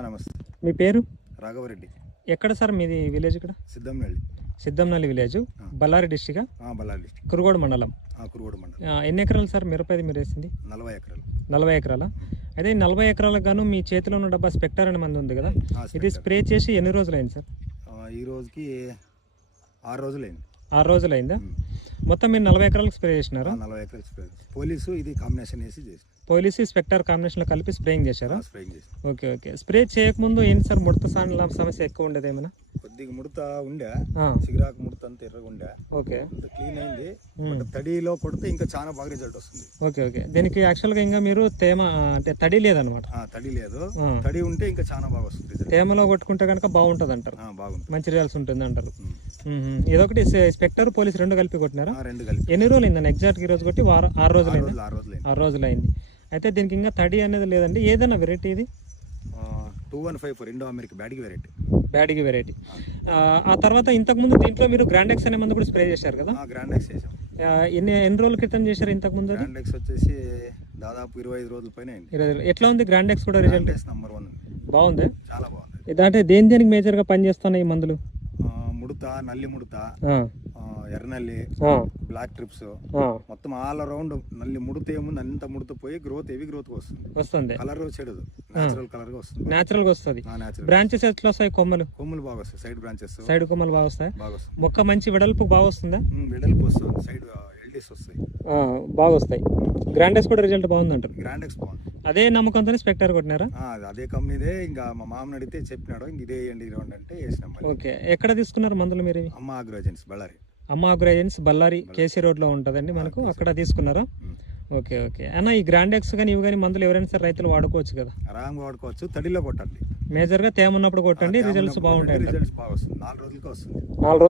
నమస్తే. మీ పేరు? రాఘవరెడ్డి. ఎక్కడ సార్ మీది విలేజ్? ఇక్కడ Siddhamnalli. Siddhamnalli village, Ballari district, Ballari district, Kurugodu మండలం. కురుగోడు మండలం. ఎన్ని ఎకరాలు సార్ మిరపది మీరు వేసింది? 40 ఎకరాలు. 40 ఎకరాల. అయితే ఈ 40 ఎకరాలకు గాను మీ చేతిలో ఉన్న డబ్బా స్పెక్టర్ అనే మంది ఉంది కదా, ఇది స్ప్రే చేసి ఎన్ని రోజులు అయింది సార్? ఈ రోజుకి 6 రోజులైంది. 6 రోజులు అయిందా? మొత్తం మీరు 40 ఎకరాలకు స్ప్రే చేసినారా? 40 ఎకరాలు స్ప్రే. పోలీసు ఇది కాంబినేషన్ వేసి చేసి, పోలీసు స్పెక్టర్ కాంబినేషన్లో కలిపి స్ప్రేయింగ్ చేశారా? స్ప్రేయింగ్ చేసి. Okay okay. స్ప్రే చేయకముందు ఏంటి సార్ ముడత సమస్య ఎక్కువ ఉండేది ఏమైనా? కొద్దిగా ముడత ఉండే, సిగరాకు ముడత అంతా ఎర్రగా ఉండే. ఓకే, క్లీన్ అయింది. తడిలో కొడితే ఇంకా చాలా బాగా రిజల్ట్ వస్తుంది. Okay okay. దీనికి యాక్చువల్గా ఇంకా మీరు తేమ అంటే తడి లేదనమాట. తడి లేదు, తడి ఉంటే ఇంకా చాలా బాగా వస్తుంది. తేమలో కొట్టుకుంటే కనుక బాగుంటుంది అంటారు, బాగుంటుంది, మంచి రిజల్ట్స్ ఉంటుంది అంటారు. ఇదొకటి స్పెక్టర్ పోలీస్ రెండు కలిపి కొట్టినారా? రెండు కలిపి. ఎన్ని రోజులు అయిందండి ఎగ్జాక్ట్? ఈ రోజు కొట్టి 6 రోజులు అయింది. 6 రోజులు అయింది. అయితే దీనికి ఇంకా తడి అనేది లేదండి. ఏదైనా వెరైటీ ఇది? 2154 ఇండో అమెరికా బ్యాడిగి వెరైటీ. ఆ తర్వాత ఇంతకుముందు దీంట్లో మీరు గ్రాండెక్స్ అనే మందు కూడా స్ప్రే చేశారు కదా? గ్రాండెక్స్ చేసాం. ఎన్ని రోజుల క్రితం చేశారు ఇంతకుముందు? గ్రాండెక్స్ వచ్చేసి దాదాపు 25 రోజుల పైన అయింది. 20. ఎట్లా ఉంది గ్రాండెక్స్ కూడా రిజల్ట్? నంబర్ 1 బాగుంది, చాలా బాగుంది. అంటే దేనికి మేజర్గా పనిచేస్తున్నాయి ఈ మందులు? ముడత, నల్లి ముడత, ఎర్రనల్లి, బ్లాక్ ట్రిప్స్, మొత్తం ఆల్ అరౌండ్. నల్లి ముడత ఏముంది అంత ముడత పోయి హెవీ గ్రోత్ వస్తుంది. కలర్ చెడదు, నేచురల్ కలర్ గా వస్తుంది. నేచురల్ గా వస్తుంది. బ్రాంచెస్ ఎట్లా వస్తాయి? కొమ్మలు బాగా వస్తాయి. సైడ్ కొమ్మలు బాగా వస్తాయి. మొక్క మంచి వెడల్పు బాగా వస్తుందా? వెడల్పు వస్తుంది. సైడ్ ఎల్డీస్ వస్తాయి, బాగా వస్తాయి. గ్రాండెక్స్ కూడా రిజల్ట్ బాగుంది అంటారు. గ్రాండెక్స్ బాగుంది. అదే నమ్మకంతో స్పెక్టర్ కొట్టినారా? అదే కంపెనీదే. ఇంకా మా మామని అడిగితే చెప్పినాడు, ఇంక ఇదే ఇవ్వండి అంటే వేసినాం. ఓకే. ఎక్కడ తీసుకున్నారు మందులు మీరు? అమ్మ అగ్రోజెన్స్ బళ్ళారి. అమ్మ అగ్రోజెన్స్ బళ్ళారి కేసీ రోడ్ లో ఉంటదండి మనకు, అక్కడ తీసుకున్నారా? Okay okay. అన్న ఈ గ్రాండెక్స్ కానీ ఇవి కానీ మందులు ఎవరైనా సరే రైతులు వాడుకోవచ్చు కదా? ఆరాంగా వాడుకోవచ్చు. తడిలో కొట్టండి, మేజర్ గా తేమ ఉన్నప్పుడు కొట్టండి, రిజల్ట్స్ బాగుంటాయి. రిజల్ట్స్ బాగా వస్తుంది. 4 రోజులకి వస్తుంది. 4